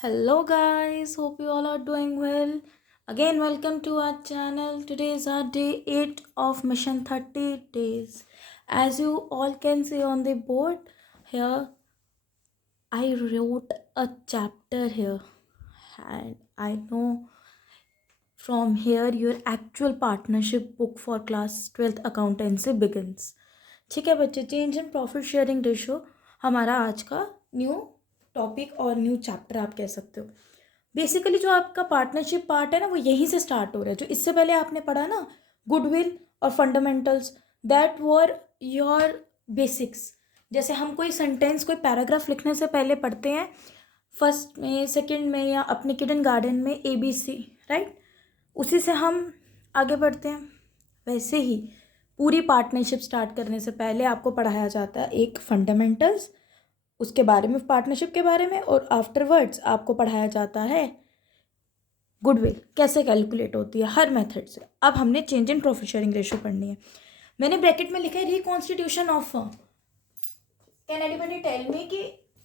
Hello guys, hope you all are doing well. Again, welcome to our channel. Today is our day 8 of mission 30 days. As you all can see on the board here, I wrote a chapter here, and I know from here your actual partnership book for class 12th accountancy begins. ठीक है बच्चे, change in profit sharing ratio हमारा आज का new topic और new chapter आप कह सकते हो। बेसिकली जो आपका पार्टनरशिप पार्ट है ना, वो यहीं से स्टार्ट हो रहा है। जो इससे पहले आपने पढ़ा ना, गुडविल और fundamentals, that were your basics. जैसे हम कोई सेंटेंस, कोई पैराग्राफ लिखने से पहले पढ़ते हैं फर्स्ट में, सेकंड में, या अपने किडन गार्डन में ABC, राइट। उसी से हम आगे बढ़ते हैं। वैसे ही पूरी पार्टनरशिप स्टार्ट करने से पहले आपको पढ़ाया जाता है एक फंडामेंटल्स, उसके बारे में, पार्टनरशिप के बारे में, और आफ्टरवर्ड्स आपको पढ़ाया जाता है गुडविल कैसे कैलकुलेट होती है हर मेथड से। अब हमने change in profit sharing ratio पढ़नी है। मैंने ब्रैकेट में लिखा है reconstitution of firm. Can anybody tell me कि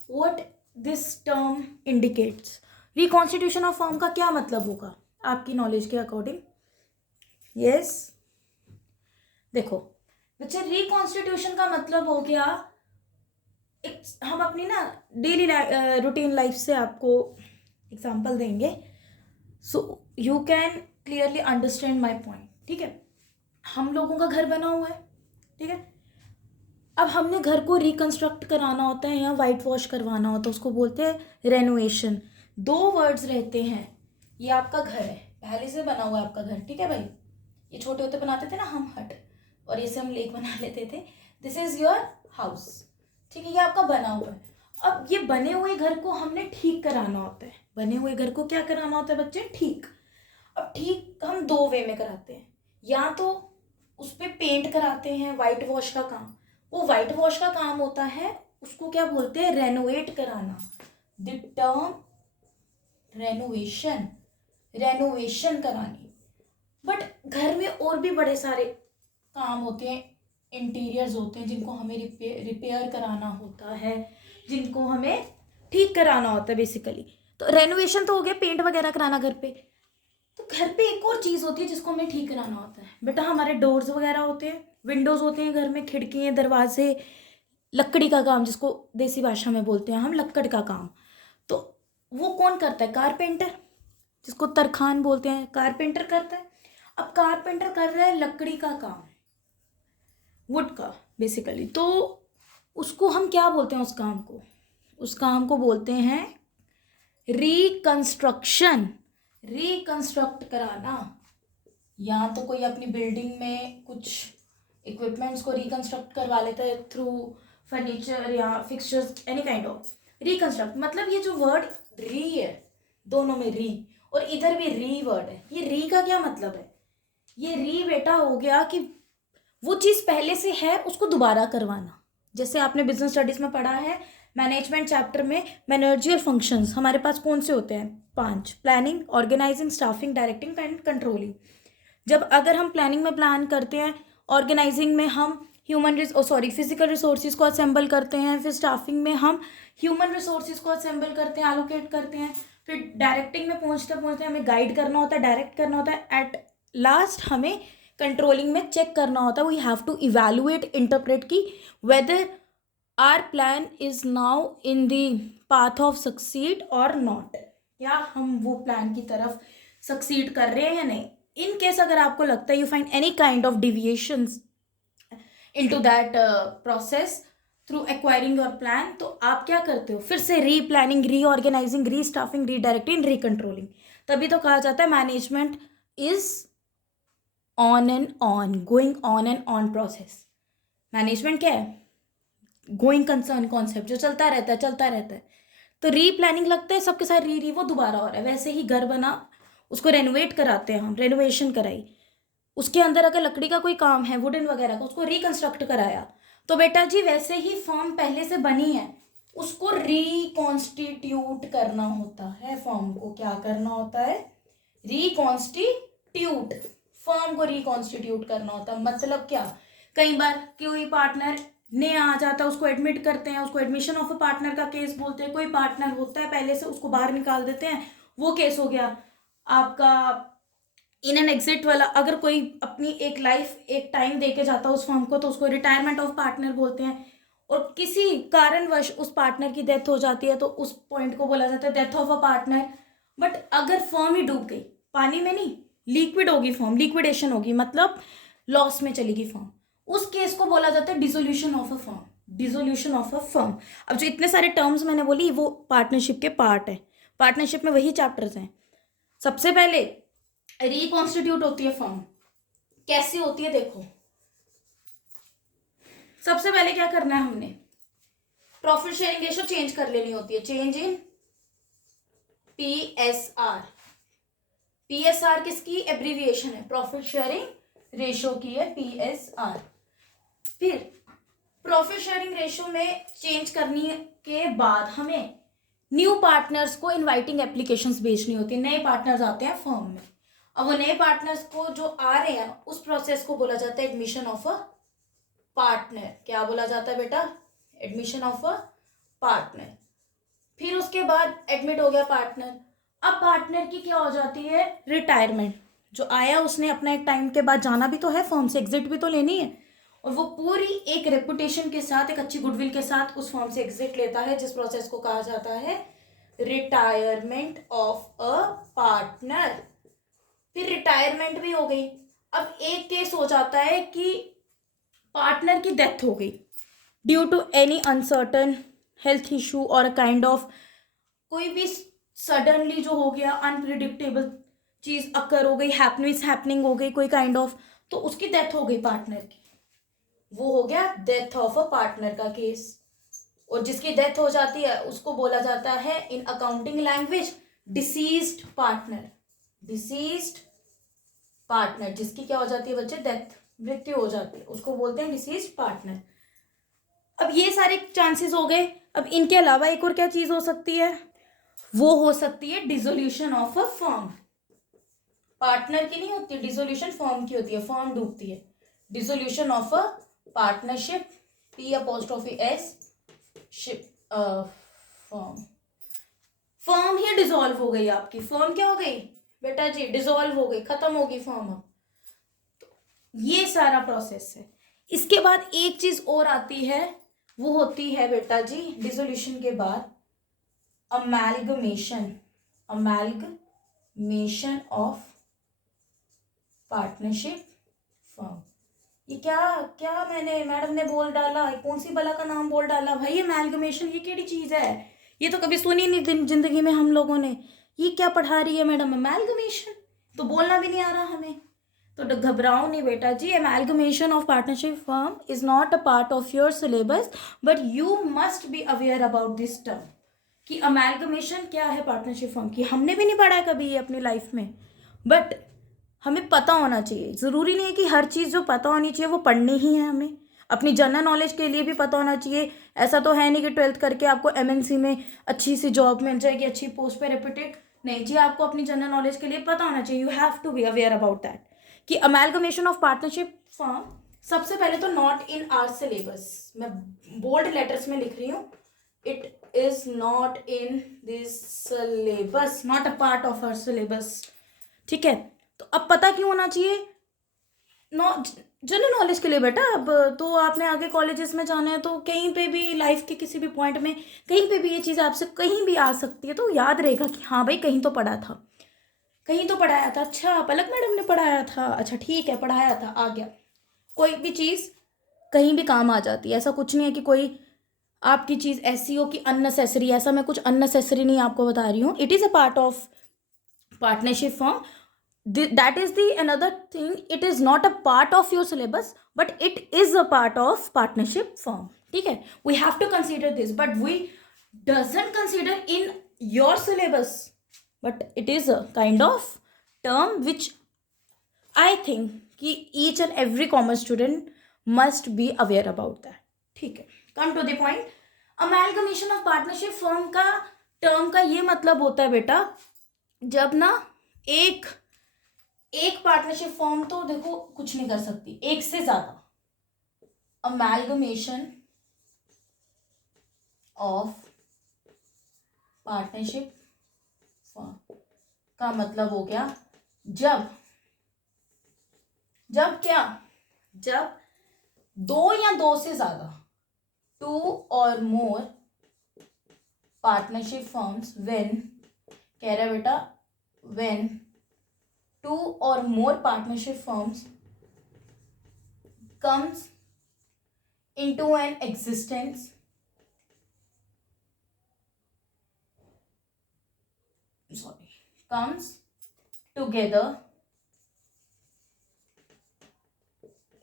what this term indicates? Reconstitution of firm का क्या मतलब होगा आपकी नॉलेज के अकॉर्डिंग? यस, देखो बच्चे, रिकॉन्स्टिट्यूशन का मतलब हो गया, एक हम अपनी ना डेली रूटीन लाइफ से आपको एग्जांपल देंगे, so you can clearly understand my point. ठीक है, हम लोगों का घर बना हुआ है, ठीक है। अब हमने घर को रिकंस्ट्रक्ट कराना होता है या वाइट वॉश करवाना होता है, उसको बोलते हैं रेनोवेशन। दो वर्ड्स रहते हैं। ये आपका घर है, पहले से बना हुआ है आपका घर, ठीक है भाई। ये छोटे होते बनाते थे ना हम हट, और ये से हम लेक बना लेते थे। दिस इज योर हाउस, ठीक है। ये आपका बना हुआ है। अब ये बने हुए घर को हमने ठीक कराना होता है। बने हुए घर को क्या कराना होता है बच्चे? ठीक। अब ठीक हम दो वे में कराते हैं, या तो उस पर पेंट कराते हैं, वाइट वॉश का काम। वो वाइट वॉश का काम होता है, उसको क्या बोलते हैं? रेनोवेट कराना। द टर्म रेनोवेशन, रेनोवेशन करानी। बट घर में और भी बड़े सारे काम होते हैं, इंटीरियर्स होते हैं, जिनको हमें रिपेयर कराना होता है, जिनको हमें ठीक कराना होता है बेसिकली। तो रेनोवेशन तो हो गया, पेंट वगैरह कराना घर पे। तो घर पे एक और चीज़ होती है जिसको हमें ठीक कराना होता है बेटा। हमारे डोर्स वगैरह होते हैं, विंडोज़ होते हैं घर में, खिड़कियाँ, दरवाजे, लकड़ी का काम जिसको देसी भाषा में बोलते हैं हम, लक्कड़ का काम। तो वो कौन करता है? कारपेंटर, जिसको तरखान बोलते हैं, कारपेंटर करता है। अब कारपेंटर कर रहा है लकड़ी का काम, वुड का बेसिकली। तो उसको हम क्या बोलते हैं? उस काम को, उस काम को बोलते हैं रिकंस्ट्रक्शन। रिकंस्ट्रक्ट कराना। या तो कोई अपनी बिल्डिंग में कुछ इक्विपमेंट्स को रिकंस्ट्रक्ट करवा लेता है थ्रू फर्नीचर या fixtures, any kind of reconstruct. मतलब ये जो वर्ड री है, दोनों में री, और इधर भी री वर्ड है। ये री का क्या मतलब है? ये री बेटा हो गया कि वो चीज़ पहले से है उसको दोबारा करवाना। जैसे आपने बिजनेस स्टडीज में पढ़ा है, मैनेजमेंट चैप्टर में, मैनेजरियल फंक्शंस हमारे पास कौन से होते हैं? 5। Planning, organizing, staffing, directing and controlling. जब अगर हम प्लानिंग में प्लान करते हैं, ऑर्गेनाइजिंग में हम फिजिकल रिसोर्सेज को असेंबल करते हैं, फिर स्टाफिंग में हम ह्यूमन रिसोर्सेज को असेंबल करते हैं, एलोकेट करते हैं, फिर डायरेक्टिंग में पहुंचते पहुंचते हमें गाइड करना होता है, डायरेक्ट करना होता है, एट लास्ट हमें कंट्रोलिंग में चेक करना होता है। We have to evaluate, interpret की whether our plan is now in the path of succeed और नॉट। या हम वो प्लान की तरफ सक्सीड कर रहे हैं या नहीं। इन केस अगर आपको लगता है you find any kind of deviations into that process through acquiring your plan, तो आप क्या करते हो? फिर से री प्लानिंग, री ऑर्गेनाइजिंग, री स्टाफिंग, री डायरेक्टिंग, री कंट्रोलिंग। तभी तो कहा जाता है management is on and on, going on and on process. Management क्या है? गोइंग कंसर्न कॉन्सेप्ट, जो चलता रहता है, चलता रहता है। तो री प्लानिंग लगता है सबके साथ, री वो दोबारा हो रहा है। वैसे ही घर बना, उसको रेनोवेट कराते हैं हम, रेनोवेशन कराई। उसके अंदर अगर लकड़ी का कोई काम है, वुडन वगैरह का, उसको रिकंस्ट्रक्ट कराया। तो बेटा जी वैसे ही फॉर्म पहले से बनी है, उसको रिकॉन्स्टिट्यूट करना होता है। फॉर्म को क्या करना होता है? रिकॉन्स्टिट्यूट। फॉर्म को रिकॉन्स्टिट्यूट करना होता है। मतलब क्या? कई बार कोई पार्टनर नया आ जाता है उसको एडमिट करते हैं, उसको एडमिशन ऑफ अ पार्टनर का केस बोलते हैं। कोई पार्टनर होता है पहले से, उसको बाहर निकाल देते हैं, वो केस हो गया आपका इन एंड एग्जिट वाला। अगर कोई अपनी एक लाइफ एक टाइम दे के जाता है उस फर्म को तो उसको रिटायरमेंट ऑफ पार्टनर बोलते हैं। और किसी कारणवश उस पार्टनर की डेथ हो जाती है तो उस पॉइंट को बोला जाता है death of a partner. But अगर फर्म ही डूब गई, पानी में नहीं, लिक्विड होगी फर्म, लिक्विडेशन होगी, मतलब लॉस में चलेगी फर्म, उस केस को बोला जाता है dissolution of a firm. Dissolution of a firm. अब जो इतने सारे टर्म्स मैंने बोली वो पार्टनरशिप के पार्ट है। पार्टनरशिप में वही चैप्टर्स हैं। सबसे पहले रिकॉन्स्टिट्यूट होती है फर्म। कैसे होती है देखो, सबसे पहले क्या करना है हमने, प्रॉफिट शेयरिंग रेशो चेंज कर लेनी होती है। Change in PSR। PSR किसकी एब्रीविएशन है, प्रॉफिट शेयरिंग रेशो की है PSR। फिर प्रॉफिट शेयरिंग रेशो में चेंज करने के बाद हमें न्यू पार्टनर्स को इनवाइटिंग एप्लीकेशंस भेजनी होती है। नए पार्टनर्स आते हैं फर्म में। अब वो नए पार्टनर्स को जो आ रहे हैं उस प्रोसेस को बोला जाता है एडमिशन ऑफ अ पार्टनर। क्या बोला जाता है बेटा, एडमिशन ऑफ अ पार्टनर। फिर उसके बाद एडमिट हो गया पार्टनर। अब पार्टनर की क्या हो जाती है, रिटायरमेंट। जो आया उसने अपना एक टाइम के बाद जाना भी तो है फर्म से, एग्जिट भी तो लेनी है। और वो पूरी एक रेपुटेशन के साथ, एक अच्छी गुडविल के साथ उस फर्म से एग्जिट लेता है, जिस प्रोसेस को कहा जाता है रिटायरमेंट ऑफ अ पार्टनर। फिर रिटायरमेंट भी हो गई। अब एक केस हो जाता है कि पार्टनर की डेथ हो गई due to any uncertain health issue और अ काइंड ऑफ, कोई भी सडनली जो हो गया अनप्रिडिक्टेबल चीज अकर हो गई, हैपनिंग हो गई कोई काइंड ऑफ, तो उसकी डेथ हो गई पार्टनर की, वो हो गया डेथ ऑफ अ पार्टनर का केस। और जिसकी डेथ हो जाती है उसको बोला जाता है in accounting language deceased partner. Deceased partner, जिसकी क्या हो जाती है बच्चे, डेथ, मृत्यु हो जाती है, उसको बोलते हैं डिसीज्ड पार्टनर। अब ये सारे चांसेस हो गए। अब इनके अलावा एक और क्या चीज हो सकती है, वो हो सकती है dissolution of a firm. Partner की नहीं होती, डिसोल्यूशन फर्म की होती है, फर्म डूबती है। Dissolution of a partnership, P'(S) ship, firm. Firm he dissolve हो गई आपकी। फर्म क्या हो गई बेटा जी, डिसॉल्व हो गई, खत्म होगी फर्म। अब ये सारा प्रोसेस है। इसके बाद एक चीज और आती है, वो होती है बेटा जी डिसोल्यूशन के बाद amalgamation. Amalgamation of partnership firm. ये क्या क्या मैंने मैडम ने बोल डाला, कौन सी बला का नाम बोल डाला भाई, अमेलगमेशन ये केड़ी चीज है, ये तो कभी सुनी नहीं जिंदगी में हम लोगों ने। ये क्या पढ़ा रही है मैडम, अमेलगमेशन, तो बोलना भी नहीं आ रहा हमें। तो घबराओ नहीं बेटा जी, amalgamation of partnership firm is not a part of your syllabus, but you must be aware about this term कि अमेलगमेशन क्या है पार्टनरशिप फर्म की। हमने भी नहीं पढ़ा है कभी ये अपनी लाइफ में, बट हमें पता होना चाहिए। ज़रूरी नहीं है कि हर चीज़ जो पता होनी चाहिए वो पढ़नी ही है, हमें अपनी जनरल नॉलेज के लिए भी पता होना चाहिए। ऐसा तो है नहीं कि 12th करके आपको MNC में अच्छी सी जॉब मिल जाएगी, अच्छी पोस्ट पे रेपुटेड, नहीं जी, आपको अपनी जनरल नॉलेज के लिए पता होना चाहिए। You have to be aware about that कि अमेलगमेशन ऑफ पार्टनरशिप फर्म, सबसे पहले तो नॉट इन आवर सिलेबस, मैं बोल्ड लेटर्स में लिख रही हूँ, it is not in this syllabus, not a part of our syllabus. ठीक है, तो अब पता क्यों होना चाहिए, जनरल नॉलेज के लिए बेटा। अब तो आपने आगे कॉलेजेस में जाना है तो कहीं पे भी लाइफ के किसी भी पॉइंट में कहीं पे भी ये चीज़ आपसे कहीं भी आ सकती है, तो याद रहेगा कि हाँ भाई कहीं तो पढ़ा था, कहीं तो पढ़ाया था। अच्छा पलक मैडम ने पढ़ाया था, अच्छा ठीक है पढ़ाया था, आ गया। कोई भी चीज़ कहीं भी काम आ जाती है, ऐसा कुछ नहीं है कि कोई आपकी चीज़ ऐसी हो कि अननेसेसरी। ऐसा मैं कुछ अननेसेसरी नहीं आपको बता रही हूँ। It is a part of partnership form, that is the another thing, it is not a part of your syllabus but it is a part of partnership firm. ठीक है, we have to consider this but we doesn't consider in your syllabus, but it is a kind of term which I think कि each and every commerce student must be aware about that. ठीक है, come to the point. amalgamation of partnership firm का term का ये मतलब होता है बेटा, जब ना एक पार्टनरशिप फॉर्म तो देखो कुछ नहीं कर सकती, एक से ज्यादा अमेलगमेशन ऑफ पार्टनरशिप फर्म का मतलब हो गया जब क्या, जब दो या दो से ज्यादा, टू और मोर पार्टनरशिप फर्म्स, व्हेन कह रहा है बेटा, व्हेन टू और more partnership firms comes into an existence, comes together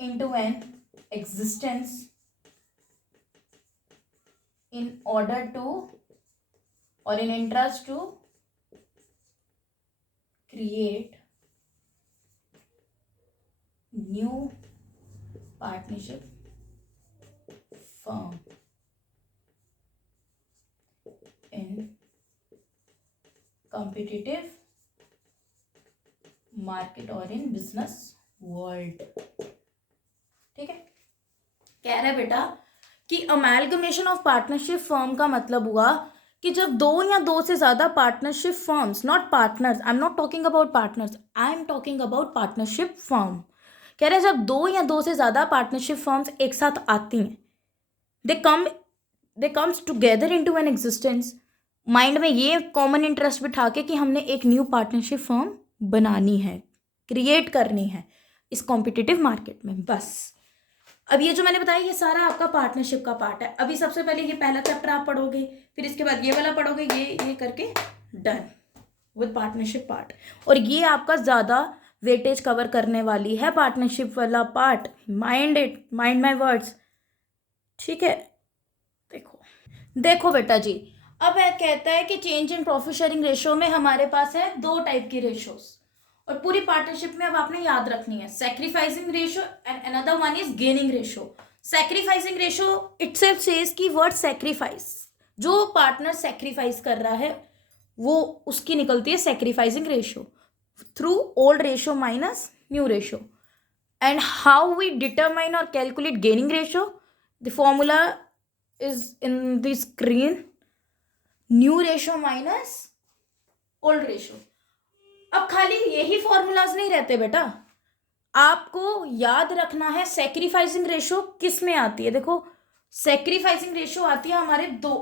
into an existence in order to or in interest to create new partnership firm in competitive market or in business world। ठीक है, कह रहा है बेटा कि amalgamation of partnership firm का मतलब हुआ कि जब दो या दो से ज्यादा partnership firms, not partners, I am not talking about partners, I am talking about partnership firm. कह रहे हैं जब दो या दो से ज्यादा पार्टनरशिप फर्म्स एक साथ आती हैं, they comes together into an existence, mind में ये कॉमन इंटरेस्ट बिठा के कि हमने एक न्यू पार्टनरशिप फर्म बनानी है, क्रिएट करनी है इस कॉम्पिटिटिव मार्केट में। बस अब ये जो मैंने बताया ये सारा आपका पार्टनरशिप का पार्ट है। अभी सबसे पहले ये पहला चैप्टर आप पढ़ोगे, फिर इसके बाद ये वाला पढ़ोगे, ये करके डन विद पार्टनरशिप पार्ट। और ये आपका ज़्यादा वेटेज कवर करने वाली है पार्टनरशिप वाला part, mind it, mind my words. ठीक है, देखो बेटा जी, अब कहता है कि change in profit sharing ratio में हमारे पास है दो टाइप की रेशियोज, और पूरी पार्टनरशिप में अब आपने याद रखनी है, sacrificing ratio and another one is gaining ratio. Sacrificing ratio itself says की वर्ड सैक्रिफाइस, जो पार्टनर सैक्रिफाइस कर रहा है वो उसकी निकलती है sacrificing ratio through old ratio minus new ratio. And how we determine और calculate gaining ratio, the formula is in the screen, new ratio minus old ratio. अब खाली यही फॉर्मूलाज नहीं रहते बेटा, आपको याद रखना है सैक्रिफाइसिंग रेशियो किस में आती है। देखो सैक्रिफाइसिंग रेशियो आती है हमारे दो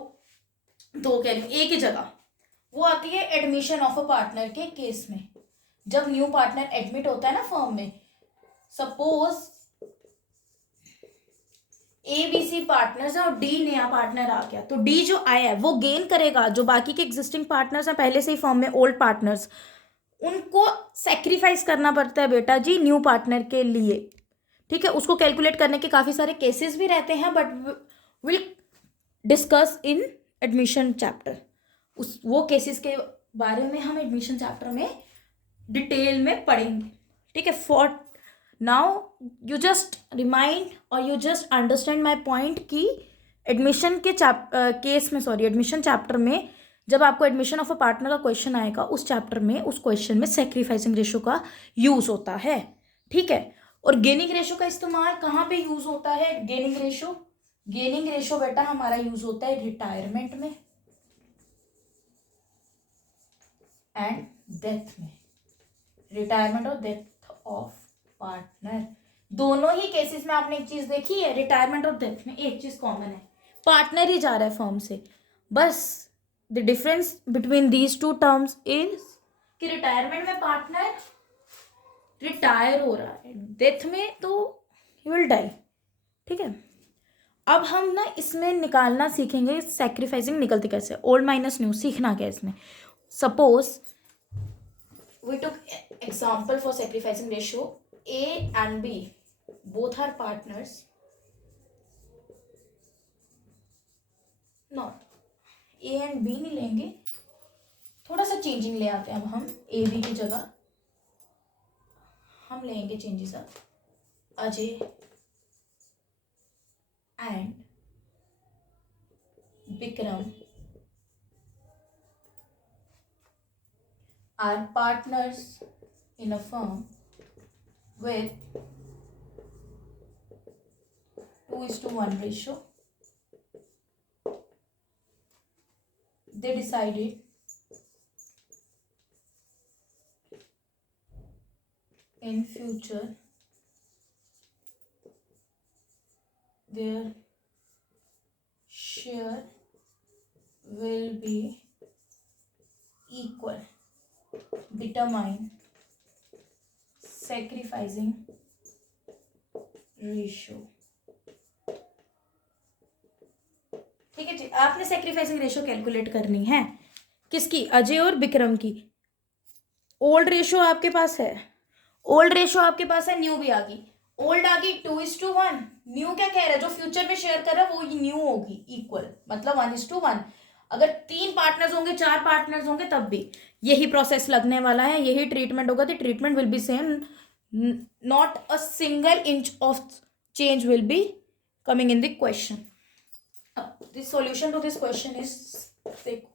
कह रही हूँ एक ही जगह, वो आती है एडमिशन ऑफ अ पार्टनर के केस में। जब न्यू पार्टनर एडमिट होता है ना फर्म में, सपोज ABC पार्टनर्स है और D नया पार्टनर आ गया, तो D जो आया है वो गेन करेगा, जो बाकी के एग्जिस्टिंग पार्टनर्स हैं पहले से ही फर्म में ओल्ड पार्टनर्स, उनको सेक्रीफाइस करना पड़ता है बेटा जी न्यू पार्टनर के लिए। ठीक है, उसको कैलकुलेट करने के काफ़ी सारे केसेस भी रहते हैं, but will discuss in admission chapter. वो केसेस के बारे में हम एडमिशन चैप्टर में डिटेल में पढ़ेंगे। ठीक है, for now you just remind और you just understand my point कि एडमिशन के एडमिशन चैप्टर में जब आपको एडमिशन ऑफ अ पार्टनर का क्वेश्चन आएगा, उस चैप्टर में उस क्वेश्चन में सैक्रिफाइसिंग रेशियो का यूज होता है। ठीक है, और गेनिंग रेशियो का इस्तेमाल कहाँ पे यूज होता है? गेनिंग रेशियो बेटा हमारा यूज होता है रिटायरमेंट में एंड डेथ में। रिटायरमेंट और डेथ ऑफ पार्टनर, दोनों ही केसेस में आपने एक चीज देखी है, रिटायरमेंट और डेथ में एक चीज कॉमन है, पार्टनर ही जा रहा है फर्म से। बस the difference between these two terms is कि रिटायरमेंट में पार्टनर रिटायर हो रहा है, डेथ में तो ही विल डाई। ठीक है, अब हम ना इसमें निकालना सीखेंगे सैक्रिफाइसिंग निकलती कैसे, ओल्ड माइनस न्यू सीखना क्या इसमें। Suppose we took example for sacrificing ratio, A and B both are partners, not A and B नहीं लेंगे, थोड़ा सा चेंजिंग ले आते हैं। अब हम A B की जगह हम लेंगे चेंजेस अब Ajay and Vikram are partners in a firm with 2:1 ratio they decided in future their share will be equal, determine sacrificing ratio। ठीक है जी, आपने सेक्रीफाइसिंग रेशियो कैलकुलेट करनी है किसकी, अजय और विक्रम की। ओल्ड रेशियो आपके पास है, ओल्ड रेशियो आपके पास है, न्यू भी आ गई, ओल्ड आ गई 2:1, न्यू क्या कह रहा है, जो फ्यूचर में शेयर कर रहा है वो न्यू होगी इक्वल, मतलब 1:1। अगर 3 पार्टनर्स होंगे, 4 पार्टनर्स होंगे तब भी यही प्रोसेस लगने वाला है, यही ट्रीटमेंट होगा। The treatment will be same, not a single inch of change will be coming in the question. The solution to this question is, देखो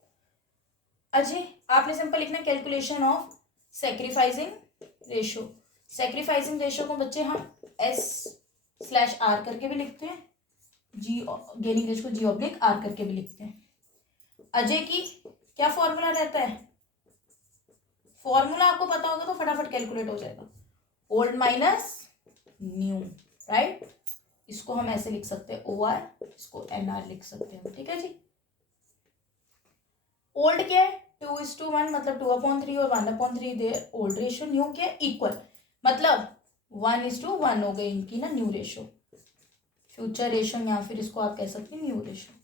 अजय आपने सिंपल लिखना calculation of sacrificing ratio. Sacrificing ratio को बच्चे हम S/R करके भी लिखते हैं, जी गेनिंग रेशियो को G/R करके भी लिखते हैं। अजय की क्या फॉर्मूला रहता है, फॉर्मूला आपको पता होगा तो फटाफट कैलकुलेट हो जाएगा, ओल्ड माइनस न्यू, राइट। इसको हम ऐसे लिख सकते हैं OR, इसको NR लिख सकते हैं, ठीक है जी। ओल्ड क्या है 2:1, मतलब 2/3 और 1/3 दे ओल्ड रेशियो। न्यू क्या है इक्वल, मतलब 1:1 हो गई इनकी ना न्यू रेशियो, फ्यूचर रेशियो, या फिर इसको आप कह सकते हैं न्यू रेशियो,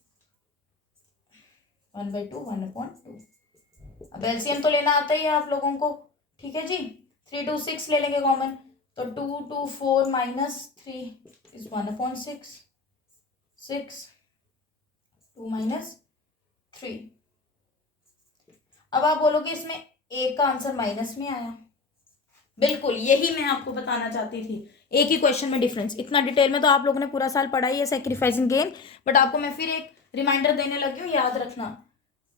1/2 1/2। अब एलसीएम तो लेना आता ही है आप लोगों को, ठीक है जी। 3 2 6 ले लेंगे कॉमन, तो 2 2 4 - 3 is 1/6, 6 2 - 3। अब आप बोलोगे इसमें एक का आंसर माइनस में आया, बिल्कुल यही मैं आपको बताना चाहती थी, एक ही क्वेश्चन में डिफरेंस। इतना डिटेल में तो आप लोगों ने पूरा साल पढ़ा ही है सेक्रीफाइसिंग गेन, बट आपको मैं फिर एक रिमाइंडर देने लगी हूँ, याद रखना,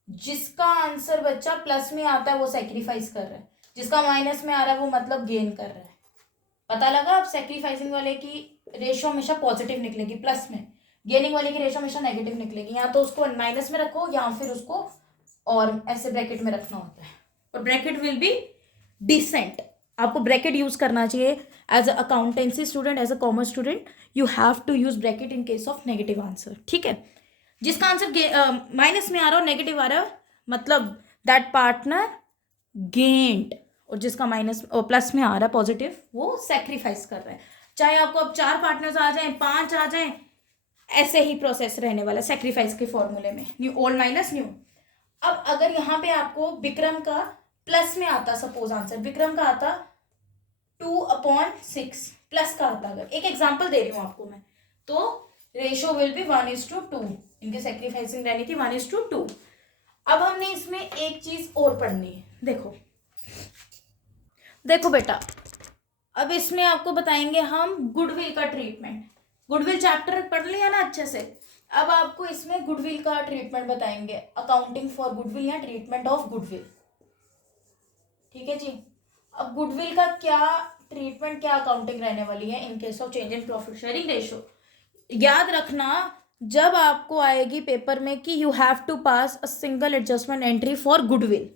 जिसका आंसर बच्चा प्लस में आता है वो सेक्रीफाइस कर रहा है, जिसका माइनस में आ रहा है वो मतलब गेन कर रहा है। पता लगा, अब सेक्रीफाइसिंग वाले की रेशियो हमेशा पॉजिटिव निकलेगी प्लस में, गेनिंग वाले की रेशियो हमेशा नेगेटिव निकलेगी, या तो उसको माइनस में रखो या फिर उसको और ऐसे ब्रैकेट में रखना होता है, और ब्रैकेट विल बी डिसेंट। आपको ब्रैकेट यूज करना चाहिए as a accountancy student, as a commerce student, you have to use bracket in case of negative answer, ठीक है। जिसका आंसर माइनस में आ रहा हो, नेगेटिव आ रहा हो, मतलब दैट पार्टनर गेन्ड, और जिसका माइनस और प्लस में आ रहा है पॉजिटिव, वो सेक्रीफाइस कर रहा है। चाहे आपको अब 4 पार्टनर्स आ जाएं, 5 आ जाएं, ऐसे ही प्रोसेस रहने वाला सेक्रीफाइस के फॉर्मूले में, न्यू ओल्ड माइनस न्यू। अब अगर यहाँ पे आपको विक्रम का प्लस में आता, सपोज आंसर विक्रम का आता 2/6 प्लस का आता, अगर एक एग्जांपल दे रही हूँ आपको मैं, तो रेशियो विल बी 1:2, इनके सेक्रीफाइसिंग रहनी थी 1:2। अब हमने इसमें एक चीज और पढ़नी है, देखो देखो बेटा, अब इसमें आपको बताएंगे हम गुडविल का ट्रीटमेंट। गुडविल चैप्टर पढ़ लिया ना अच्छे से, अब आपको इसमें गुडविल का ट्रीटमेंट बताएंगे, अकाउंटिंग फॉर गुडविल या ट्रीटमेंट ऑफ गुडविल, ठीक है जी। अब गुडविल का क्या ट्रीटमेंट, क्या अकाउंटिंग रहने वाली है in case of change in profit sharing ratio. याद रखना, जब आपको आएगी पेपर में कि you have to pass a single adjustment entry for goodwill,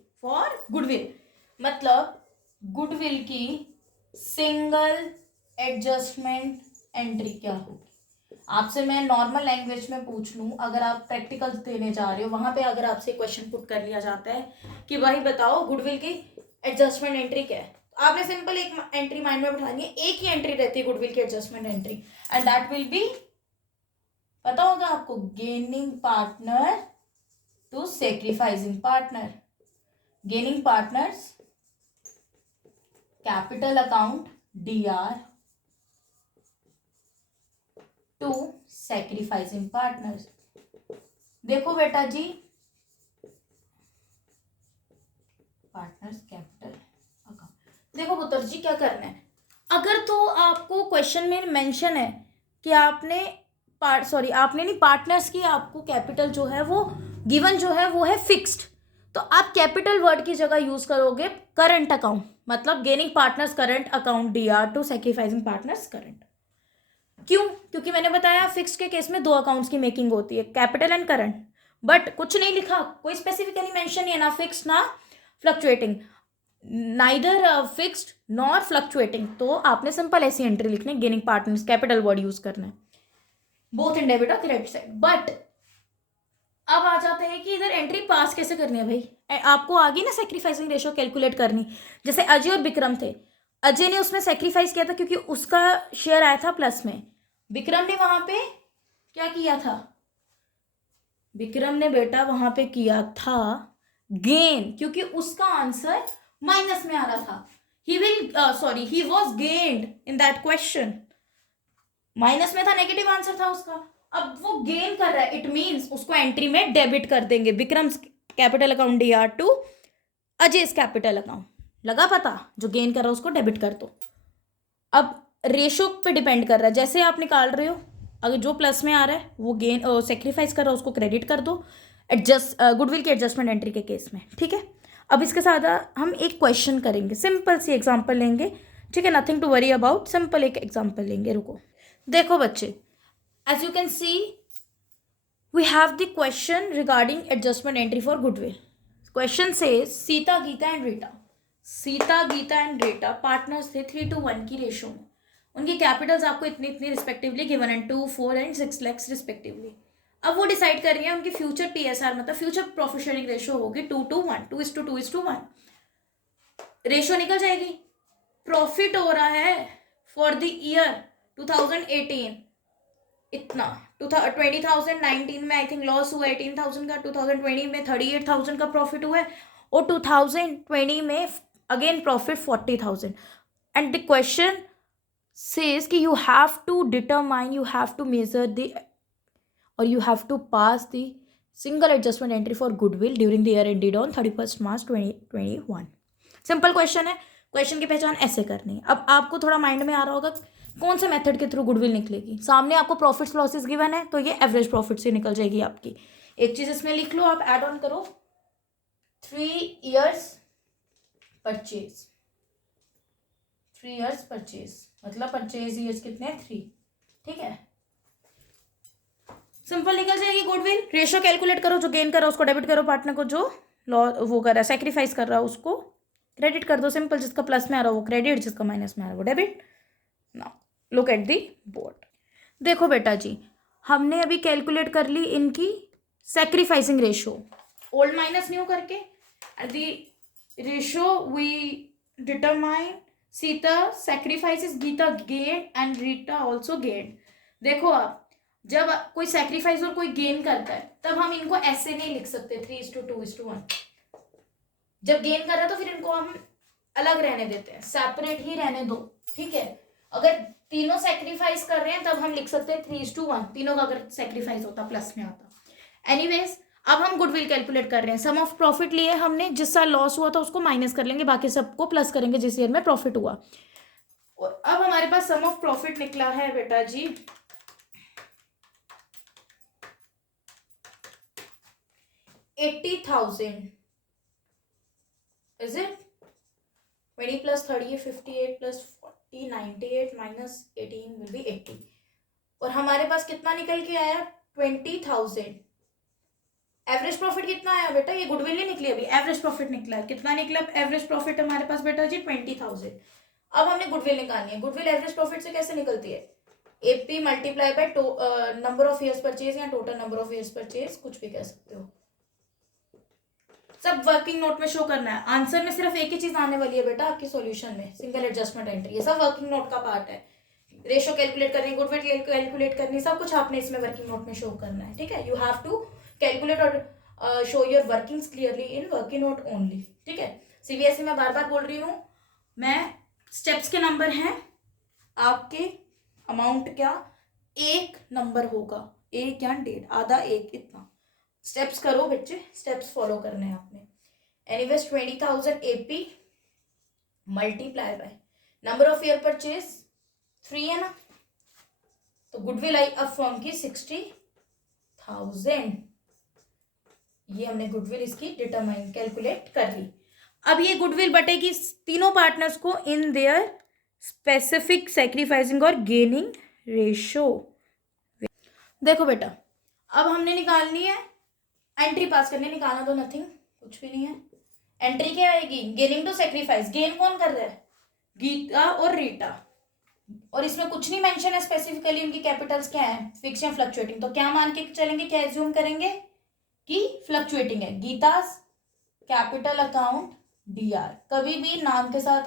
मतलब गुडविल की सिंगल एडजस्टमेंट एंट्री क्या होगी। आपसे मैं नॉर्मल लैंग्वेज में पूछ लूँ, अगर आप प्रैक्टिकल्स देने जा रहे हो, वहां पे अगर आपसे क्वेश्चन पुट कर लिया जाता है कि भाई बताओ गुडविल की एडजस्टमेंट एंट्री क्या है, आपने सिंपल एक एंट्री माइंड में बिठानी है, एक ही एंट्री रहती है गुडविल की adjustment entry, and that will be, पता होगा आपको, gaining partner to sacrificing partner, gaining partners capital account DR to sacrificing partners. देखो बेटा जी, पार्टनर्स कैपिटल अकाउंट, देखो पुत्र जी क्या करना है, अगर तो आपको क्वेश्चन में मेंशन है कि आपने आपने नहीं, पार्टनर्स की आपको कैपिटल जो है वो गिवन जो है वो है फिक्स्ड, तो आप कैपिटल वर्ड की जगह यूज करोगे करंट अकाउंट, मतलब gaining partners current account DR to sacrificing partners current. क्यों? क्योंकि मैंने बताया फिक्स्ड के केस में 2 अकाउंट्स की मेकिंग होती है, कैपिटल एंड करंट। बट कुछ नहीं लिखा, कोई स्पेसिफिकली मेंशन नहीं है, ना फिक्स ना fluctuating, neither fixed nor fluctuating, तो आपने सिंपल ऐसी एंट्री लिखनी है, gaining partners capital word use करना है, बोथ इन डेबिट और क्रेडिट साइड। बट अब आ जाते हैं कि इधर एंट्री पास कैसे करनी है भाई। आपको आ गई ना सेक्रीफाइसिंग रेशियो कैलकुलेट करनी। जैसे अजय और विक्रम थे, अजय ने उसमें सेक्रीफाइस किया था क्योंकि उसका शेयर आया था प्लस में, विक्रम ने वहां पे क्या किया था, विक्रम ने बेटा वहां पे किया था गेन, क्योंकि उसका आंसर माइनस में आ रहा था। He was gained in that question, minus में था, नेगेटिव आंसर था उसका। अब वो गेन कर रहा है, इट मीन्स उसको एंट्री में डेबिट कर देंगे, Vikram capital account DR to Ajay capital account, लगा पता, जो गेन कर रहा है उसको डेबिट कर दो। अब रेशो पे डिपेंड कर रहा है, जैसे आप निकाल रहे हो, अगर जो प्लस में आ रहा है वो गेन सेक्रीफाइस कर रहा है उसको क्रेडिट कर दो, एडजस्ट गुडविल की एडजस्टमेंट एंट्री के केस में, ठीक है। अब इसके साथ हम एक क्वेश्चन करेंगे, सिंपल सी एग्जांपल लेंगे, ठीक है, nothing to worry about, simple एक एग्जांपल लेंगे, रुको। देखो बच्चे, as you can see we have the question regarding adjustment entry for goodwill. Question says Sita Gita and Rita partners थे 3:1 की रेशो में, उनकी कैपिटल्स आपको इतनी इतनी respectively given and 2, 4 and 6 lakhs respectively. अब वो डिसाइड कर रही है उनकी फ्यूचर पीएसआर मतलब फ्यूचर प्रॉफिट शेयरिंग रेशो होगी 2:1, 2:2:1, रेशो निकल जाएगी। प्रॉफिट हो रहा है फॉर द ईयर 2018 इतना, 2019 में आई थिंक लॉस हुआ 18,000 का, 2020 में 38,000 का प्रॉफिट हुआ है, और 2020 में again profit 40,000। And the question says कि you have to determine, you have to measure the और you have to pass the single adjustment entry for goodwill during the year ended on 31 March 2021। Simple question है, question की पहचान ऐसे करनी है। अब आपको थोड़ा माइंड में आ रहा होगा कौन से मेथड के थ्रू गुडविल निकलेगी। सामने आपको प्रॉफिट्स लॉसेस गिवन है, तो ये एवरेज प्रॉफिट से निकल जाएगी आपकी। एक चीज इसमें लिख लो, आप ऐड ऑन करो 3 years परचेज, 3 years परचेज मतलब परचेज ईयर्स कितने हैं 3, ठीक है, सिंपल निकल जाएगी गुडविल। रेशो कैलकुलेट करो, जो गेन कर रहा है उसको डेबिट करो, पार्टनर को जो वो कर रहा है सेक्रीफाइस कर रहा है उसको क्रेडिट कर दो, सिंपल, जिसका प्लस में आ रहा है वो क्रेडिट, जिसका माइनस में आ रहा है वो debit. Now look at the board. देखो बेटा जी, हमने अभी कैलकुलेट कर ली इनकी sacrificing ratio, old minus new करके, the ratio we determine Sita sacrifices, Gita gain and Rita also gain. देखो आप, जब कोई सेक्रीफाइस और कोई गेन करता है तब हम इनको ऐसे नहीं लिख सकते 3:2:1। जब गेन कर रहा है तो फिर इनको हम अलग रहने देते हैं, सेपरेट ही रहने दो, ठीक है। अगर तीनों सेक्रीफाइस कर रहे हैं तब हम लिख सकते हैं 3:1, तीनों का अगर सेक्रीफाइस होता प्लस में आता। एनीवेज, अब हम गुडविल कैलकुलेट कर रहे हैं। सम ऑफ प्रॉफिट लिए हमने, जिस साल लॉस हुआ था उसको माइनस कर लेंगे, बाकी सबको प्लस करेंगे जिस ईयर में प्रॉफिट हुआ। और अब हमारे पास सम ऑफ प्रॉफिट निकला है बेटा जी 80,000, इज इट 20 + 30 58 + 40 98 - 18 विल बी 80, और हमारे पास कितना निकल के आया 20,000। एवरेज प्रॉफिट कितना आया बेटा, ये गुडविल नहीं निकली अभी, एवरेज प्रॉफिट निकला है। कितना निकला एवरेज प्रॉफिट हमारे पास बेटा जी 20,000। अब हमने गुडविल निकालनी है। गुडविल एवरेज प्रॉफिट से कैसे निकलती है, AP multiply by number of years purchase या total number of years purchase, कुछ भी कह सकते हो, सब वर्किंग नोट में शो करना है। आंसर में सिर्फ एक ही चीज आने वाली है बेटा आपके सॉल्यूशन में, सिंगल एडजस्टमेंट एंट्री, ये सब वर्किंग नोट का पार्ट है। रेशो कैलकुलेट करनी, गुडविल कैलकुलेट करनी, सब कुछ आपने इसमें वर्किंग नोट में शो करना है, ठीक है। यू हैव टू कैलकुलेट और show your workings clearly in working note only, ठीक है। CBSE में बार बार बोल रही हूँ मैं, स्टेप्स के नंबर हैं आपके, अमाउंट क्या, एक नंबर होगा, 1 या 1.5, आधा 1, इतना स्टेप्स करो बच्चे, स्टेप्स फॉलो करने हैं आपने। Anyways 20,000 AP multiply by number of year purchase 3 है ना, तो गुडविल आई अब फॉर्म की 60,000, ये हमने गुडविल इसकी डिटरमाइन कैलकुलेट कर ली। अब ये गुडविल बटेगी तीनों पार्टनर्स को इन देयर स्पेसिफिक सेक्रीफाइसिंग और गेनिंग रेशो। देखो बेटा, अब हमने निकालनी है एंट्री पास करने निकालना तो नथिंग, कुछ भी नहीं है। एंट्री क्या आएगी, गेनिंग टू सेक्रीफाइस, गेन कौन कर रहा है, गीता और रीटा, और इसमें कुछ नहीं मेंशन है स्पेसिफिकली उनकी कैपिटल्स क्या है, फिक्स या फ्लक्चुएटिंग, तो क्या मान के चलेंगे, क्या एज्यूम करेंगे कि फ्लक्चुएटिंग है। गीतास कैपिटल अकाउंट DR, कभी भी नाम के साथ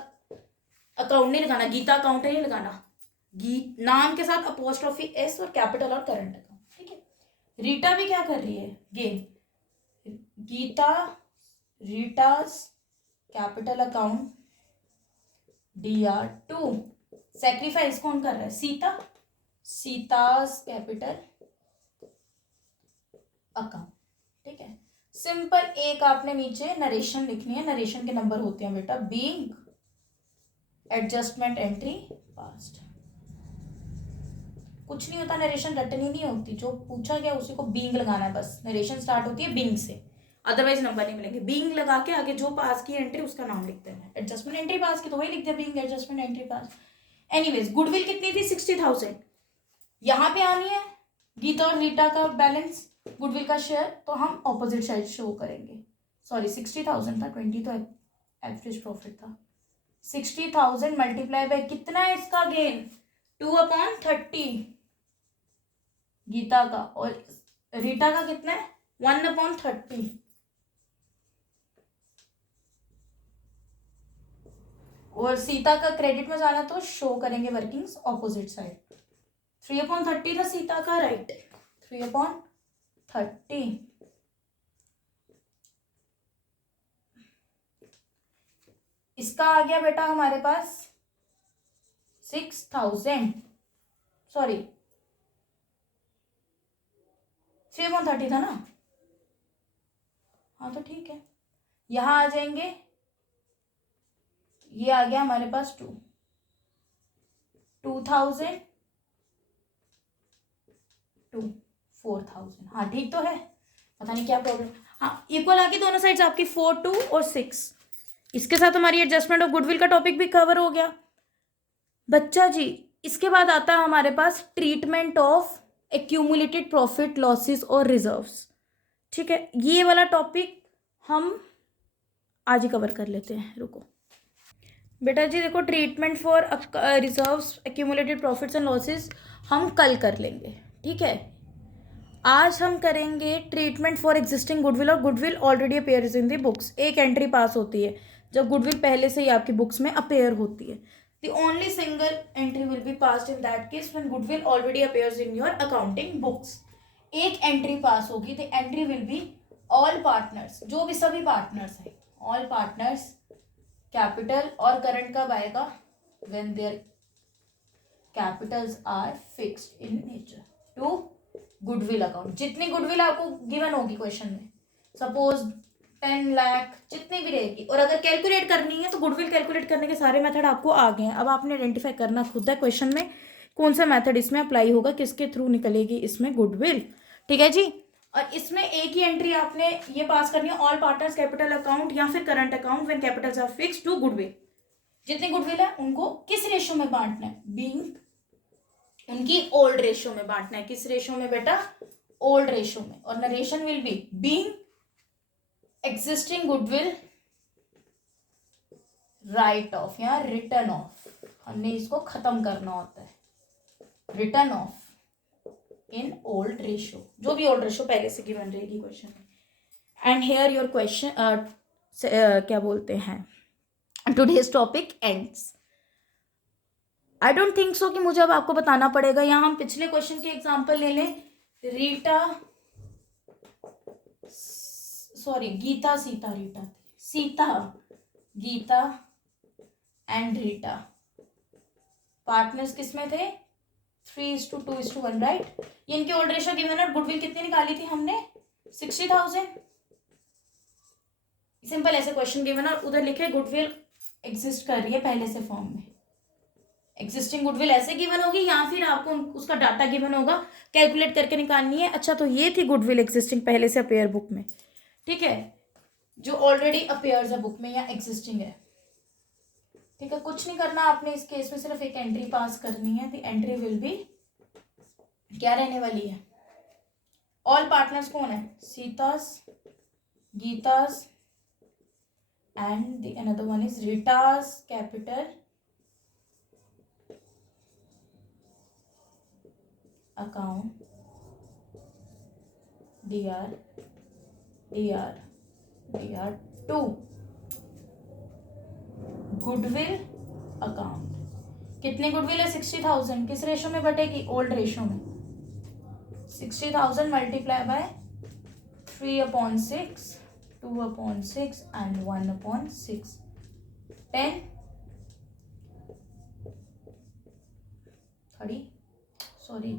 अकाउंट नहीं लगाना, गीता अकाउंट नहीं लगाना, नाम के साथ अपोस्ट्रोफी S और कैपिटल और करंट अकाउंट, ठीक है। रीटा भी क्या कर रही है, gain, Gita Rita's capital account DR2, sacrifice कौन कर रहा है, सीता, सीतास कैपिटल अकाउंट, ठीक है। सिंपल एक आपने नीचे नरेशन लिखनी है, नरेशन के नंबर होते हैं बेटा, बीइंग, एडजस्टमेंट, एंट्री, पास्ट, कुछ नहीं होता, नरेशन रटनी नहीं होती, जो पूछा गया उसी को बीइंग लगाना है बस, नरेशन स्टार्ट होती है बीइंग से, अदरवाइज नंबर नहीं मिलेंगे। बीइंग लगा के आगे जो पास की एंट्री उसका नाम लिखते हैं, एडजस्टमेंट एंट्री पास की तो वही लिखते हैं, बीइंग एडजस्टमेंट एंट्री पास। एनीवेज गुडविल कितनी थी, 60,000, यहाँ पे आनी है गीता और रीटा का बैलेंस, गुडविल का शेयर, तो हम ऑपोजिट साइड शो करेंगे, सॉरी 60,000 था, 20 तो एवरेज प्रॉफिट था, 60,000 मल्टीप्लाई बाय कितना है इसका गेन, 2/30 गीता का, और रीटा का कितना है 1/30, और सीता का क्रेडिट में जाना तो शो करेंगे वर्किंग्स ऑपोजिट साइड, 3/30 था सीता का, राइट, 3/30, इसका आ गया बेटा हमारे पास 6,000, सॉरी 3/30 था ना, हाँ तो ठीक है, यहां आ जाएंगे, ये आ गया हमारे पास 2,000 2 4,000, हाँ ठीक तो है, पता नहीं क्या प्रॉब्लम, हाँ इक्वल आ गई दोनों साइड्स आपकी, 4 2 और 6, इसके साथ हमारी एडजस्टमेंट ऑफ गुडविल का टॉपिक भी कवर हो गया बच्चा जी। इसके बाद आता है हमारे पास treatment of accumulated profit losses और रिजर्व्स, ठीक है, ये वाला टॉपिक हम आज ही कवर कर लेते हैं, रुको बेटा जी, देखो treatment for reserves accumulated profits and losses हम कल कर लेंगे, ठीक है। आज हम करेंगे ट्रीटमेंट फॉर एग्जिस्टिंग गुडविल, और गुडविल ऑलरेडी अपेयर्स इन दी बुक्स, एक एंट्री पास होती है जब गुडविल पहले से ही आपकी बुक्स में अपेयर होती है, the only single entry will be passed in that case when goodwill already appears in your accounting books, एक एंट्री पास होगी, the entry will be all partners, जो भी सभी पार्टनर्स हैं, ऑल पार्टनर्स कैपिटल, और current कब आएगा, when their capitals are fixed in nature, to goodwill account, जितनी गुडविल आपको गिवन होगी क्वेश्चन में, सपोज 10 लाख जितनी भी रहेगी, और अगर कैलकुलेट करनी है तो गुडविल कैलकुलेट करने के सारे मेथड आपको आ गए हैं, अब आपने आइडेंटिफाई करना खुद है क्वेश्चन में कौन सा मेथड इसमें अप्लाई होगा, किसके थ्रू निकलेगी इसमें गुडविल, ठीक है जी। और इसमें एक ही एंट्री आपने ये पास करनी है, ऑल पार्टनर्स कैपिटल अकाउंट या फिर current account when capitals are fixed to goodwill, जितनी गुडविल है उनको किस रेशियो में बांटना है, बीइंग, उनकी ओल्ड रेशियो में बांटना है, किस रेशियो में बेटा, ओल्ड रेशियो में, और narration will be being existing goodwill write off या रिटर्न ऑफ, हमने इसको खत्म करना होता है, return of in old ratio, जो भी ओल्ड रेशियो पहले से गिवन रहेगी क्वेश्चन में, एंड हेयर योर क्वेश्चन क्या बोलते हैं, today's topic ends. I don't think so कि मुझे अब आपको बताना पड़ेगा, यहाँ हम पिछले क्वेश्चन के एग्जाम्पल ले लें, रीटा, सॉरी गीता सीता रीटा थी, सीता गीता एंड रीटा पार्टनर्स किस में थे, 3:2:1, राइट, ये इनके ओल्ड रेशियो गिवन है, गुडविल कितनी निकाली थी हमने, 60,000, सिंपल ऐसे क्वेश्चन गिवन और उधर लिखे गुडविल एग्जिस्ट कर रही है पहले से फॉर्म में, एग्जिस्टिंग गुडविल ऐसे गिवन होगी या फिर आपको उसका डाटा गिवन होगा, कैलकुलेट करके निकालनी है। अच्छा तो ये थी गुडविल एग्जिस्टिंग पहले से अपेयर बुक में, ठीक है, जो ऑलरेडी अपेयर्स है बुक में या एग्जिस्टिंग है, ठीक है, कुछ नहीं करना आपने इस केस में, सिर्फ एक एंट्री पास करनी है, द एंट्री विल बी क्या रहने वाली है, ऑल पार्टनर्स कौन है? सीतास, गीतास and the another one is Rita's Capital account dr 2 goodwill account. कितनी गुडविल है? 60,000. किस रेशो में बटेगी? ओल्ड रेशो में. 60,000 मल्टीप्लाई बाय 3/6, 2/6 and 1/6. 10 30 सॉरी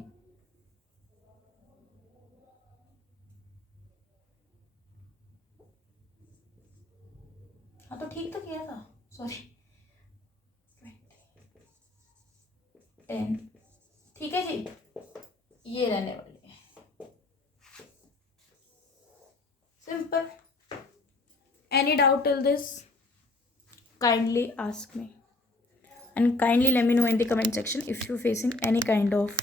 हाँ तो ठीक तो किया था. सॉरी 10. ठीक है जी, ये रहने वाली है. Simple. Any doubt till this? kindly ask me and kindly let me know in the comment section if you're facing any kind of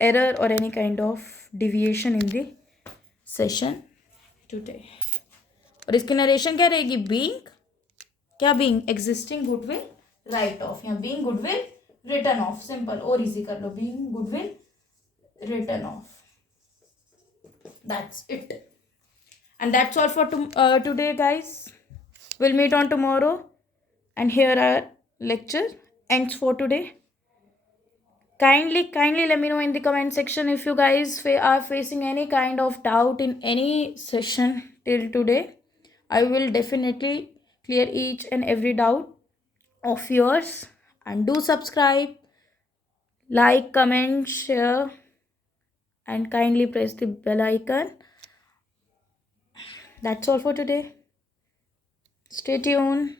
error or any kind of deviation in the session today. और इसकी narration क्या रहेगी? Being क्या? Being existing goodwill write off या being goodwill written off. Simple और easy कर लो. Being goodwill written off. That's it and that's all for today guys. We'll meet on tomorrow and here our lecture ends for today. Kindly let me know in the comment section if you guys are facing any kind of doubt in any session till today. I will definitely clear each and every doubt of yours. And do subscribe, like, comment, share and kindly press the bell icon. That's all for today. Stay tuned.